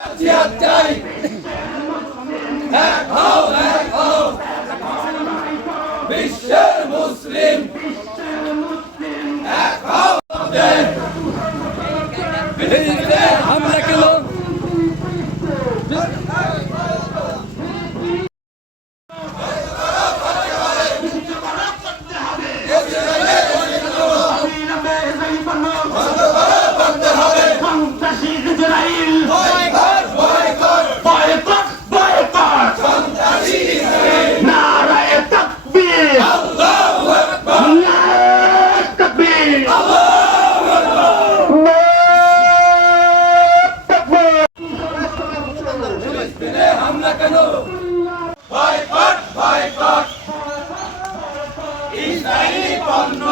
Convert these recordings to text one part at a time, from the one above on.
জিহাদ চাই এক হও এক হও বিশ্বের মুসলিম এক হও হামলা ফিলিস্তিনে হামলা কেন বয়কট বয়কট ইসরায়েলি পণ্য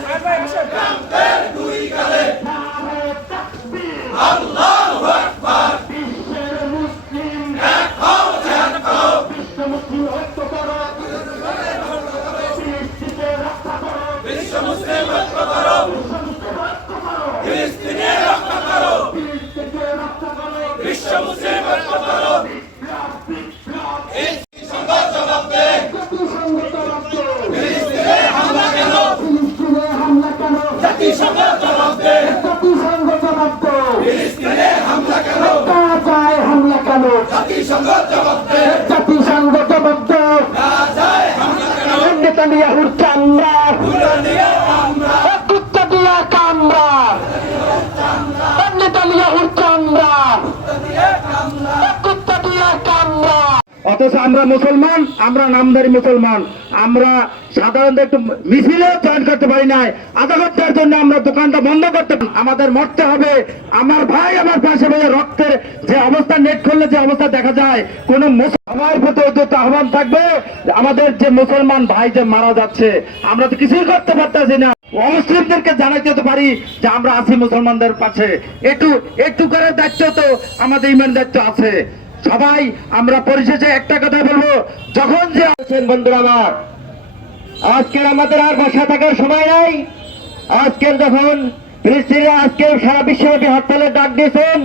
জোতা ফিলিস্তিনে হামলা কেন? হামলা কেন জাতিসংঘ জবাব দে জাতিসংঘ জবাব গাজায় হামলা কেন? নেতানিয়াহুর চামড়া। অথচ আমরা মুসলমান, আমরা নামদারি মুসলমান। আমরা সাধারণত একটু মিছিলেও জয়েন করতে পারি নাই। ঘণ্টার জন্য আমরা দোকানটা বন্ধ করতে আমাদের মরতে হবে। আমার ভাই, আমার পাশে ভাই রক্তের যে অবস্থা, নেট খুললে যে অবস্থা দেখা যায়, কোন আমার প্রতি অত্যন্ত আহ্বান থাকবে আমাদের যে মুসলমান ভাই যে মারা যাচ্ছে, আমরা তো কিছুই করতে পারতেছি না। অমুসলিমদেরকে জানাইতে তো পারি যে আমরা আছি মুসলমানদের পাশে। একটু একটু করে দায়িত্ব তো আমাদের ইমান দায়িত্ব আছে। সবাই, আমরা পরিশেষে একটা কথা বলব। যখন যে আছেন বন্ধুরা আমার, আজকের আমাদের আর বাসা থাকার সময় নাই। আজকের যখন ফিলিস্তিনিরা আজকে সারা বিশ্বব্যাপী হরতালের ডাক দিয়েছেন